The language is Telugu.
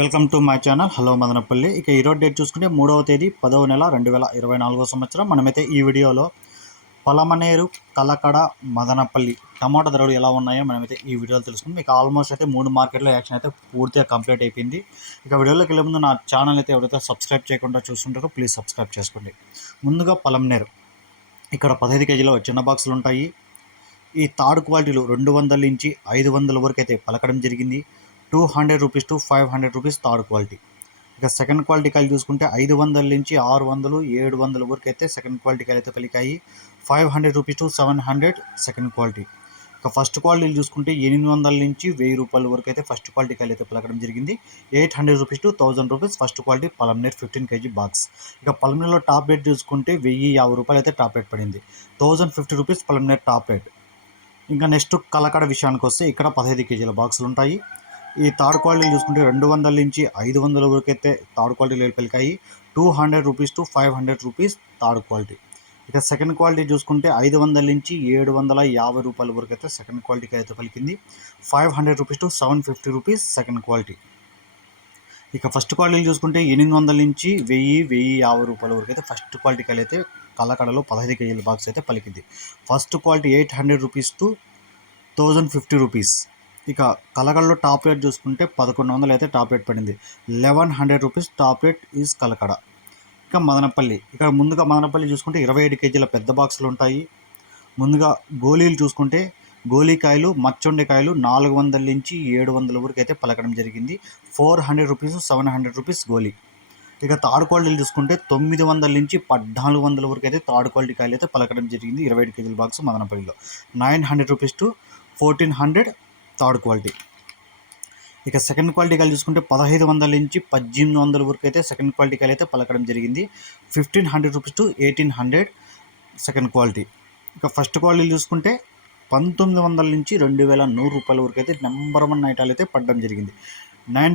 Welcome to my channel. Hello Madanapalle. ఇక ఈరోజు డేట్ చూసుకుంటే మూడవ తేదీ పదవ నెల రెండు వేల ఇరవై నాలుగో సంవత్సరం. మనమైతే ఈ వీడియోలో పలమనేరు కలకడ మదనపల్లి టమాటా ధరలు ఎలా ఉన్నాయో మనమైతే ఈ వీడియోలో తెలుసుకుందాం. మీకు ఆల్మోస్ట్ అయితే మూడు మార్కెట్లో యాక్షన్ అయితే పూర్తిగా కంప్లీట్ అయిపోయింది. ఇక వీడియోలోకి వెళ్ళే ముందు నా ఛానల్ అయితే ఎవరైతే సబ్స్క్రైబ్ చేయకుండా చూస్తుంటారో ప్లీజ్ సబ్స్క్రైబ్ చేసుకోండి. ముందుగా పలమనేరు. ఇక్కడ పదహైదు కేజీలో చిన్న బాక్సులు ఉంటాయి. ఈ తాడు క్వాలిటీలు రెండు వందల నుంచి ఐదు వందల వరకు అయితే పలకడం జరిగింది. Two hundred rupees to five hundred rupees third quality. ఇక సెకండ్ క్వాలిటీ కాయలు చూసుకుంటే ఐదు వందల నుంచి ఆరు వందలు ఏడు వందల వరకు అయితే సెకండ్ క్వాలిటీ కాయలు అయితే పలికాయి. Five hundred rupees to seven hundred second quality. ఇక ఫస్ట్ క్వాలిటీలు చూసుకుంటే ఎనిమిది వందల నుంచి వెయ్యి రూపాయల వరకు అయితే ఫస్ట్ క్వాలిటీ కాయలు అయితే పలకడం జరిగింది. Eight hundred rupees to thousand rupees first quality Palamaner fifteen kg box. ఇక పలంనీర్లో టాప్ రేట్ చూసుకుంటే వెయ్యి యాభై రూపాయలు అయితే టాప్ రేట్ పడింది. Thousand fifty rupees Palamaner top rate. ఇంకా నెక్స్ట్ కలకడ విషయానికి వస్తే ఇక్కడ పదహైదు కేజీల బాక్సులు ఉంటాయి. ఈ థర్డ్ క్వాలిటీలు చూసుకుంటే రెండు వందల నుంచి ఐదు వందల వరకు అయితే థర్డ్ క్వాలిటీలు పలికాయి two hundred rupees to five hundred rupees third quality. ఇక సెకండ్ క్వాలిటీ చూసుకుంటే ఐదు వందల నుంచి ఏడు వందల యాభై రూపాయల వరకు అయితే సెకండ్ క్వాలిటీకి అయితే పలికింది. Five hundred rupees to seven fifty rupees second quality. ఇక ఫస్ట్ క్వాలిటీలు చూసుకుంటే ఎనిమిది వందల నుంచి వెయ్యి వెయ్యి యాభై రూపాయల వరకు అయితే ఫస్ట్ క్వాలిటీకి అయితే కలకడలో పదహైదు కేజీల బాక్స్ అయితే పలికింది. First quality eight hundred rupees to thousand fifty rupees. ఇక కలకడలో టాప్ రేట్ చూసుకుంటే పదకొండు వందలు అయితే టాప్ రేట్ పడింది. Eleven hundred rupees top rate is Kalakada. ఇక మదనపల్లి ఇక్కడ ముందుగా మదనపల్లి చూసుకుంటే ఇరవై ఏడు కేజీల పెద్ద బాక్సులు ఉంటాయి. ముందుగా గోళీలు చూసుకుంటే గోళీకాయలు మచ్చొండకాయలు నాలుగు వందల నుంచి ఏడు వందల వరకు అయితే పలకడం జరిగింది. Four hundred rupees seven hundred rupees గోలీ ఇక తాడు క్వాలిటీలు చూసుకుంటే తొమ్మిది వందల నుంచి పద్నాలుగు వందల వరకు అయితే తాడు క్వాలిటీ కాయలు అయితే పలకడం జరిగింది ఇరవై ఐదు కేజీల బాక్స్ మదనపల్లిలో. Nine hundred rupees to fourteen hundred third quality. ఇక సెకండ్ క్వాలిటీ కాయలు చూసుకుంటే పదహైదు వందల నుంచి పద్దెనిమిది వందల వరకు అయితే సెకండ్ క్వాలిటీ కాయలు అయితే పలకడం జరిగింది. Fifteen hundred rupees to eighteen hundred second quality. ఇక ఫస్ట్ క్వాలిటీ చూసుకుంటే పంతొమ్మిది వందల నుంచి రెండు వేల నూరు రూపాయల వరకు అయితే నెంబర్ వన్ ఐటాలు అయితే పడడం జరిగింది. నైన్